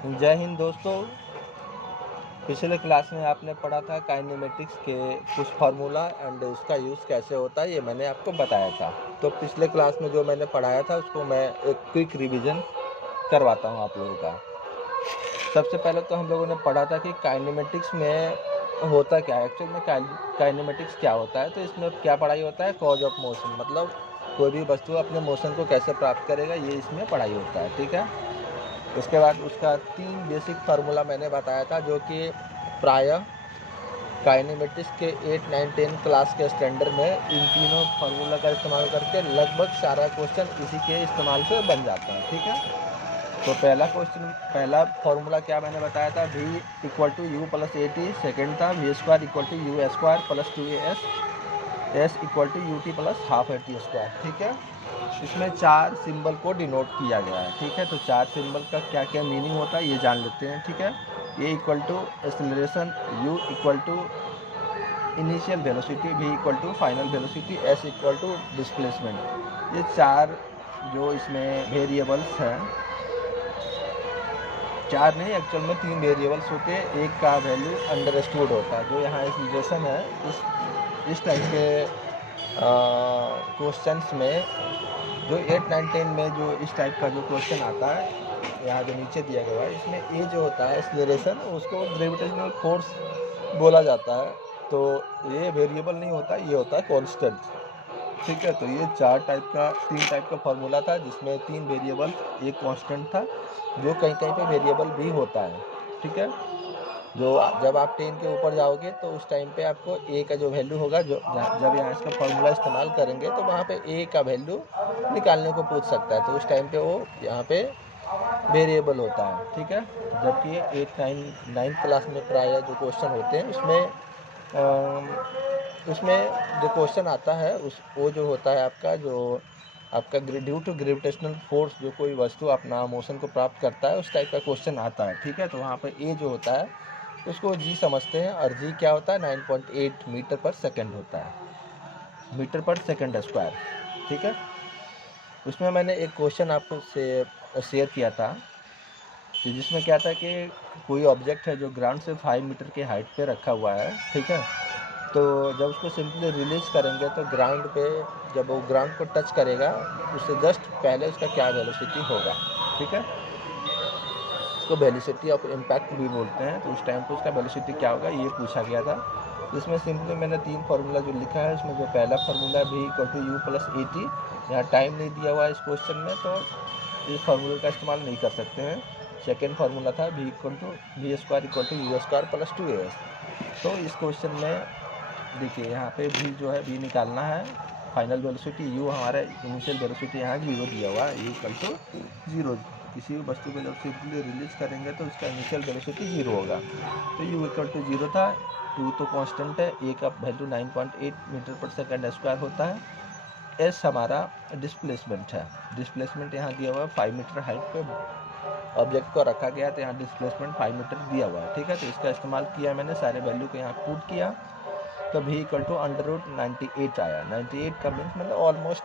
जय हिंद दोस्तों। पिछले क्लास में आपने पढ़ा था काइनेमेटिक्स के कुछ फार्मूला एंड उसका यूज़ कैसे होता है, ये मैंने आपको बताया था। तो पिछले क्लास में जो मैंने पढ़ाया था उसको मैं एक क्विक रिवीजन करवाता हूँ आप लोगों का। सबसे पहले तो हम लोगों ने पढ़ा था कि काइनेमेटिक्स में होता क्या है, एक्चुअल में काइनेमेटिक्स क्या होता है। तो इसमें क्या पढ़ाई होता है, कॉज ऑफ मोशन, मतलब कोई भी वस्तु अपने मोशन को कैसे प्राप्त करेगा, ये इसमें पढ़ाई होता है। ठीक है। उसके बाद उसका 3 बेसिक फार्मूला मैंने बताया था, जो कि प्रायः काइनेमेटिक्स के 8, 9, 10 क्लास के स्टैंडर्ड में इन तीनों फार्मूला का इस्तेमाल करके लगभग सारा क्वेश्चन इसी के इस्तेमाल से बन जाता है। ठीक है। तो पहला फार्मूला क्या मैंने बताया था, v equal to u plus a t. Second था v square equal to u square plus 2as, s equal to u t plus half a t square. ठीक है। इसमें 4 सिंबल को डिनोट किया गया है। ठीक है। तो 4 सिंबल का क्या क्या मीनिंग होता है ये जान लेते हैं। ठीक है। A equal to acceleration, u equal to initial velocity, v equal to final velocity, s equal to displacement. ये 4 जो इसमें वेरिएबल्स हैं, 4 नहीं, एक्चुअल में 3 वेरिएबल्स होते हैं, एक का वैल्यू अंडरस्टूड होता है। जो यहाँ एक्सेलरेशन है, इस टाइप के क्वेश्चंस में जो 8, 9, 10 में जो इस टाइप का जो क्वेश्चन आता है, यहाँ जो नीचे दिया गया है, इसमें ए जो होता है एक्सेलरेशन, उसको ग्रेविटेशनल फोर्स बोला जाता है। तो ये वेरिएबल नहीं होता, ये होता है कांस्टेंट। ठीक है। तो ये 3 टाइप का फार्मूला था, जिसमें 3 वेरिएबल, एक कांस्टेंट था, जो कहीं कहीं पे वेरिएबल भी होता है। ठीक है। जो जब आप 10 के ऊपर जाओगे तो उस टाइम पे आपको ए का जो वैल्यू होगा, जो जब यहाँ इसका फार्मूला इस्तेमाल करेंगे तो वहाँ पे ए का वैल्यू निकालने को पूछ सकता है। तो उस टाइम पे वो यहाँ पे वेरिएबल होता है। ठीक है। जबकि 8, 9 क्लास में प्राय जो क्वेश्चन होते हैं उसमें जो क्वेश्चन आता है वो जो होता है आपका ड्यू टू ग्रेविटेशनल फोर्स, जो कोई वस्तु अपना मोशन को प्राप्त करता है, उस टाइप का क्वेश्चन आता है। ठीक है। तो वहाँ पर ए जो होता है उसको जी समझते हैं, और जी क्या होता है, 9.8 मीटर पर सेकेंड होता है, मीटर पर सेकेंड स्क्वायर। ठीक है। उसमें मैंने एक क्वेश्चन आपको से शेयर किया था, जिसमें क्या था कि कोई ऑब्जेक्ट है जो ग्राउंड से 5 मीटर के हाइट पे रखा हुआ है। ठीक है। तो जब उसको सिंपली रिलीज करेंगे तो ग्राउंड पे, जब वो ग्राउंड को टच करेगा, उससे जस्ट पहले उसका क्या वेलोसिटी होगा। ठीक है। इसको वेलोसिटी ऑफ इम्पैक्ट भी बोलते हैं। तो उस टाइम पे उसका वेलोसिटी क्या होगा, ये पूछा गया था। इसमें सिंपली मैंने 3 फार्मूला जो लिखा है, उसमें जो पहला formula v equal to u plus a t, यहाँ टाइम नहीं दिया हुआ है इस क्वेश्चन में, तो इस फार्मूले का इस्तेमाल नहीं कर सकते हैं। सेकेंड फार्मूला था v equal to v square equal to u square plus 2as। तो इस क्वेश्चन में देखिए, यहाँ पे v जो है, v निकालना है, फाइनल वेलोसिटी u, हमारा इनिशियल वेलोसिटी यहाँ 0 दिया हुआ है, इक्वल टू 0। किसी भी वस्तु को जब सिंपली रिलीज करेंगे तो उसका इनिशियल वेलोसिटी 0 होगा। तो u इक्वल टू 0 था, u तो कांस्टेंट है, a का वैल्यू 9.8 मीटर पर सेकेंड स्क्वायर होता है, s हमारा डिस्प्लेसमेंट है। डिस्प्लेसमेंट यहाँ दिया हुआ है, 5 मीटर हाइट पे ऑब्जेक्ट को रखा गया, तो यहाँ डिस्प्लेसमेंट 5 मीटर दिया हुआ है। ठीक है। तो इसका इस्तेमाल किया मैंने, सारे वैल्यू को यहाँ पुट किया, तो v इक्वल टू √98 आया। 98 का मीन्स मतलब ऑलमोस्ट,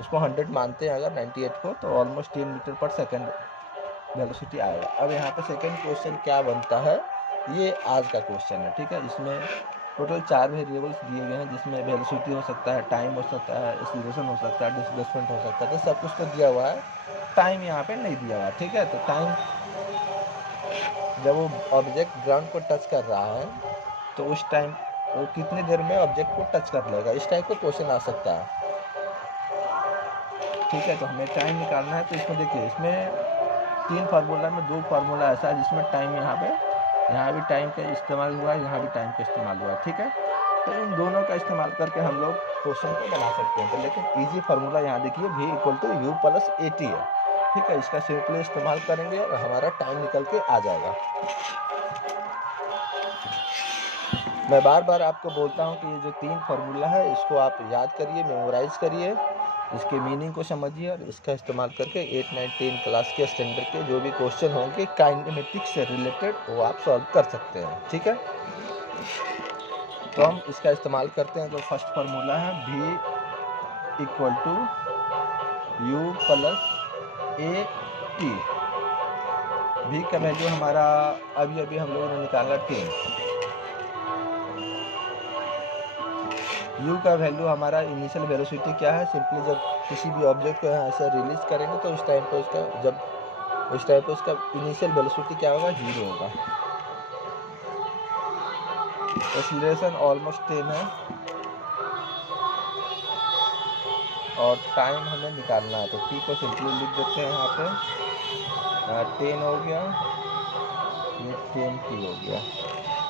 उसको 100 मानते हैं अगर 98 को, तो ऑलमोस्ट 10 मीटर पर सेकेंड वेलोसिटी आएगा। अब यहाँ पे सेकेंड क्वेश्चन क्या बनता है, ये आज का क्वेश्चन है। ठीक है। इसमें टोटल 4 वेरिएबल्स दिए गए हैं, जिसमें वेलोसिटी हो सकता है, टाइम हो सकता है, एक्सीलरेशन हो सकता है, डिस्प्लेसमेंट हो सकता है, तो सब कुछ तो दिया हुआ है, टाइम यहाँ पे नहीं दिया हुआ है। ठीक है। तो टाइम, जब वो ऑब्जेक्ट ग्राउंड को टच कर रहा है तो उस टाइम वो कितनी देर में ऑब्जेक्ट को टच कर लेगा, इस टाइप का क्वेश्चन आ सकता है। ठीक है। तो हमें टाइम निकालना है। तो इसमें देखिए, इसमें 3 फार्मूला में 2 फार्मूला ऐसा है जिसमें टाइम, यहाँ भी टाइम का इस्तेमाल हुआ है, यहाँ भी टाइम का इस्तेमाल हुआ है। ठीक है। तो इन दोनों का इस्तेमाल करके हम लोग क्वेश्चन को बना सकते हैं। तो लेकिन इजी फार्मूला यहाँ देखिए, v equal to u plus a t है। ठीक है। इसका सिंपली इस्तेमाल करेंगे और हमारा टाइम निकल के आ जाएगा। मैं बार बार आपको बोलता हूँ कि ये जो 3 फार्मूला है, इसको आप याद करिए, मेमोराइज करिए, इसके मीनिंग को समझिए, और इसका इस्तेमाल करके 8, 9, 10 क्लास के स्टैंडर्ड के जो भी क्वेश्चन होंगे काइनेमेटिक्स से रिलेटेड, वो आप सॉल्व कर सकते हैं। ठीक है। तो हम इसका इस्तेमाल करते हैं। तो फर्स्ट फार्मूला है v equal to u plus a t. v का वैल्यू हमारा अभी अभी हम लोगों ने निकाला 10, u का वैल्यू हमारा इनिशियल वेलोसिटी क्या है, सिंपली जब किसी भी ऑब्जेक्ट को यहाँ ऐसे रिलीज करेंगे तो उस टाइम पे उसका इनिशियल वेलोसिटी क्या होगा, 0 होगा। एक्सीलरेशन ऑलमोस्ट 10 है और टाइम हमें निकालना है, तो t को सिंपली लिख देते हैं यहाँ पे, 10 हो गया, ये 10t हो गया,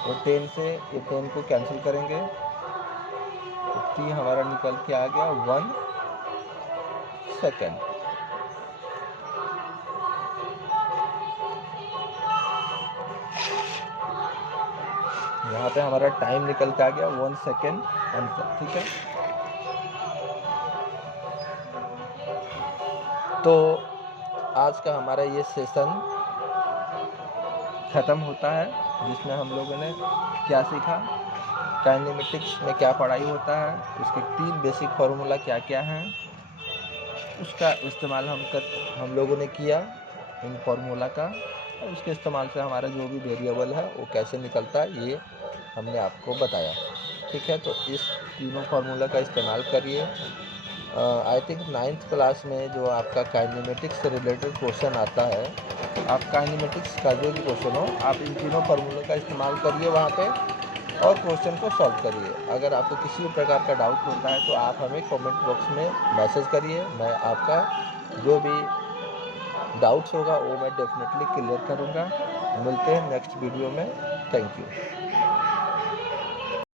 तो 10 से ये 10 को कैंसिल करेंगे तो t हमारा निकल के आ गया 1 सेकेंड। यहाँ पे हमारा टाइम निकल के आ गया 1 सेकेंड आंसर, ठीक है। तो आज का हमारा ये सेशन ख़त्म होता है, जिसमें हम लोगों ने क्या सीखा, काइनेमेटिक्स में क्या पढ़ाई होता है, उसके 3 बेसिक फार्मूला क्या क्या हैं, उसका इस्तेमाल हम लोगों ने किया इन फार्मूला का, और उसके इस्तेमाल से हमारा जो भी वेरिएबल है वो कैसे निकलता है ये हमने आपको बताया, ठीक है। तो इस तीनों फार्मूला का इस्तेमाल करिए। आई थिंक 9th क्लास में जो आपका काइनेमेटिक्स से रिलेटेड क्वेश्चन आता है, आप काइनेमेटिक्स का जो भी क्वेश्चन हो आप इन तीनों फार्मूलों का इस्तेमाल करिए वहाँ पे और क्वेश्चन को सॉल्व करिए। अगर आपको किसी भी प्रकार का डाउट होता है तो आप हमें कमेंट बॉक्स में मैसेज करिए, मैं आपका जो भी डाउट्स होगा वो मैं डेफिनेटली क्लियर करूँगा। मिलते हैं नेक्स्ट वीडियो में, थैंक यू।